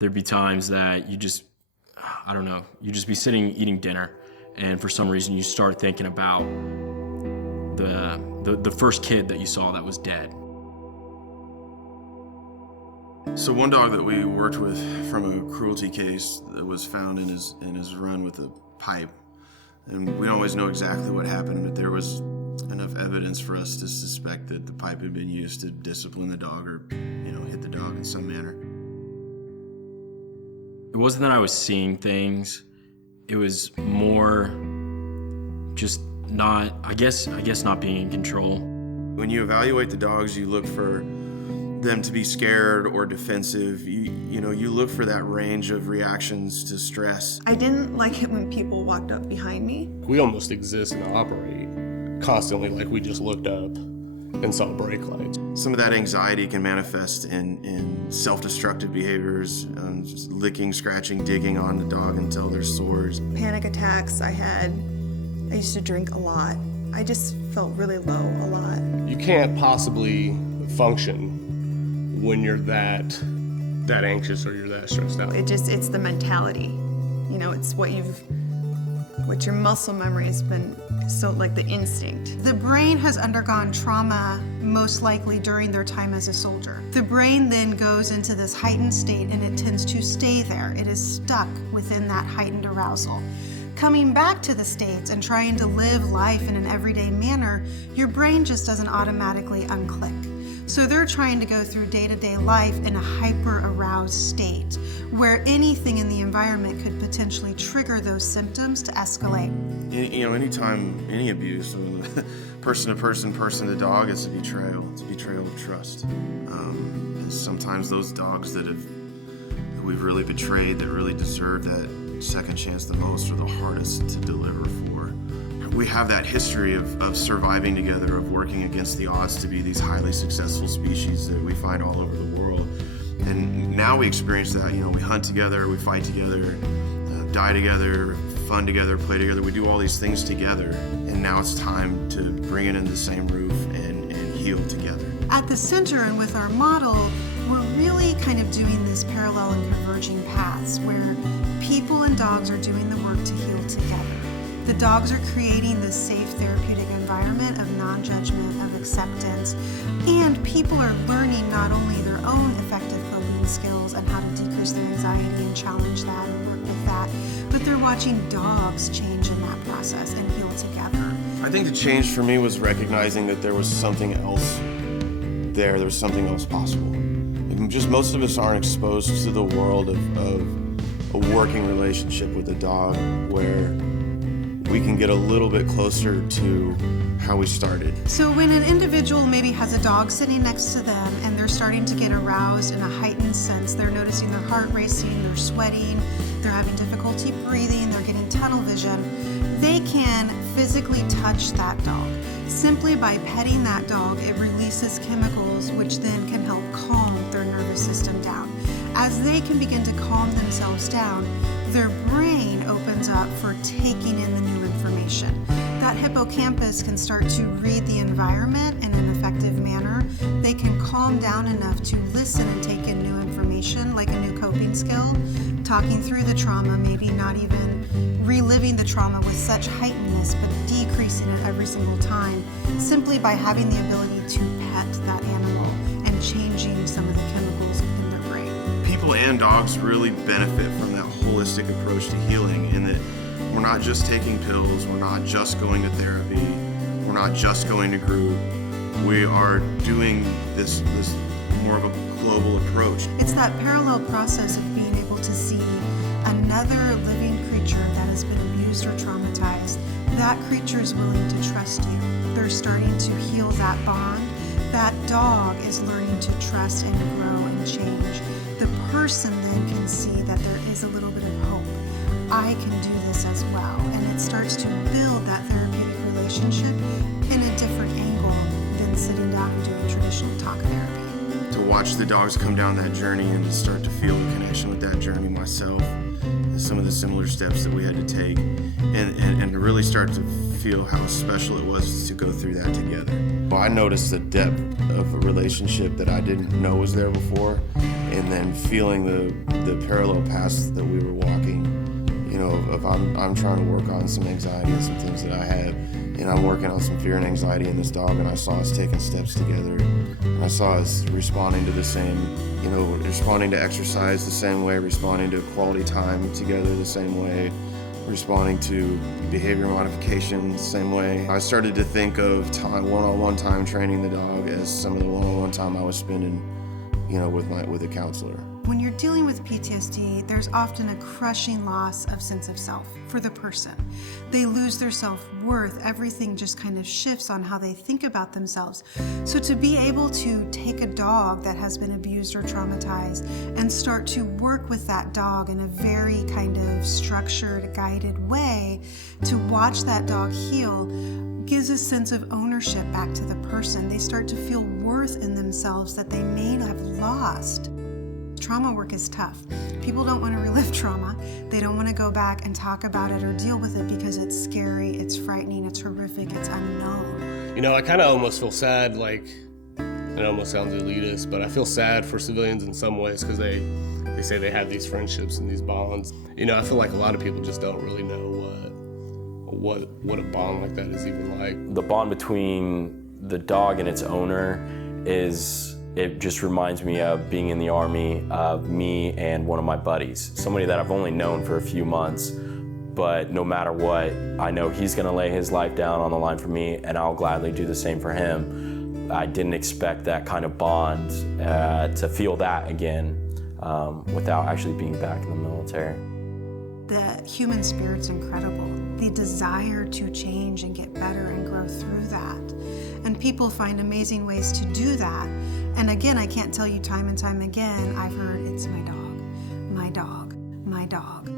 There'd be times that you just be sitting eating dinner, and for some reason you start thinking about the first kid that you saw that was dead. So one dog that we worked with from a cruelty case that was found in his run with a pipe, and we don't always know exactly what happened, but there was enough evidence for us to suspect that the pipe had been used to discipline the dog or, hit the dog in some manner. It wasn't that I was seeing things. It was more just not, I guess not being in control. When you evaluate the dogs, you look for them to be scared or defensive. You look for that range of reactions to stress. I didn't like it when people walked up behind me. We almost exist and operate constantly like we just looked up and saw brake lights. Some of that anxiety can manifest in self-destructive behaviors, just licking, scratching, digging on the dog until there's sores. Panic attacks I used to drink a lot. I just felt really low a lot. You can't possibly function when you're that anxious or you're that stressed out. It's the mentality. It's what your muscle memory has been, so like the instinct. The brain has undergone trauma most likely during their time as a soldier. The brain then goes into this heightened state and it tends to stay there. It is stuck within that heightened arousal. Coming back to the States and trying to live life in an everyday manner, your brain just doesn't automatically unclick. So they're trying to go through day-to-day life in a hyper-aroused state, where anything in the environment could potentially trigger those symptoms to escalate. Anytime any abuse, person to person, person to dog, it's a betrayal. It's a betrayal of trust. And sometimes those dogs that we've really betrayed, that really deserve that second chance the most, are the hardest to deliver for. We have that history of surviving together, of working against the odds to be these highly successful species that we find all over the world. And now we experience that. We hunt together, we fight together, die together, fun together, play together. We do all these things together. And now it's time to bring it under the same roof and heal together. At the center and with our model, we're really kind of doing these parallel and converging paths where people and dogs are doing the work to heal together. The dogs are creating this safe therapeutic environment of non-judgment, of acceptance, and people are learning not only their own effective coping skills and how to decrease their anxiety and challenge that and work with that, but they're watching dogs change in that process and heal together. I think the change for me was recognizing that there was something else there was something else possible. Just most of us aren't exposed to the world of a working relationship with a dog where we can get a little bit closer to how we started. So when an individual maybe has a dog sitting next to them and they're starting to get aroused in a heightened sense, they're noticing their heart racing, they're sweating, they're having difficulty breathing, they're getting tunnel vision, they can physically touch that dog. Simply by petting that dog, it releases chemicals which then can help calm their nervous system down. As they can begin to calm themselves down, their brain opens up for taking in the new information. That hippocampus can start to read the environment in an effective manner. They can calm down enough to listen and take in new information, like a new coping skill, talking through the trauma, maybe not even reliving the trauma with such heightenedness, but decreasing it every single time, simply by having the ability to pet that animal and changing some of the chemicals in their brain. People and dogs really benefit from that holistic approach to healing, in that we're not just taking pills, we're not just going to therapy, we're not just going to group. We are doing this more of a global approach. It's that parallel process of being able to see another living creature that has been abused or traumatized. That creature is willing to trust you. They're starting to heal that bond. That dog is learning to trust and grow and change. The person then can see that there is a little bit of hope. I can do this as well. And it starts to build that therapeutic relationship in a different angle than sitting down and doing traditional talk therapy. To watch the dogs come down that journey and to start to feel the connection with that journey myself, and some of the similar steps that we had to take, and to really start to feel how special it was to go through that together. Well, I noticed the depth of a relationship that I didn't know was there before, and and then feeling the parallel paths that we were walking. You know, if I'm trying to work on some anxiety and some things that I have, and I'm working on some fear and anxiety in this dog, and I saw us taking steps together, and I saw us responding to the same, you know, responding to exercise the same way, responding to quality time together the same way, responding to behavior modification the same way. I started to think of one-on-one time training the dog as some of the one-on-one time I was spending, you know, with a counselor. When you're dealing with PTSD, there's often a crushing loss of sense of self for the person. They lose their self-worth. Everything just kind of shifts on how they think about themselves. So to be able to take a dog that has been abused or traumatized and start to work with that dog in a very kind of structured, guided way to watch that dog heal gives a sense of ownership back to the person. They start to feel worth in themselves that they may have lost. Trauma work is tough. People don't want to relive trauma. They don't want to go back and talk about it or deal with it because it's scary, it's frightening, it's horrific, it's unknown. You know, I kind of almost feel sad, like, it almost sounds elitist, but I feel sad for civilians in some ways because they say they have these friendships and these bonds. You know, I feel like a lot of people just don't really know what a bond like that is even like. The bond between the dog and its owner it just reminds me of being in the Army, of me and one of my buddies, somebody that I've only known for a few months, but no matter what, I know he's gonna lay his life down on the line for me, and I'll gladly do the same for him. I didn't expect that kind of bond, to feel that again, without actually being back in the military. The human spirit's incredible. The desire to change and get better and grow through that. And people find amazing ways to do that. And again, I can't tell you time and time again, I've heard it's my dog, my dog, my dog.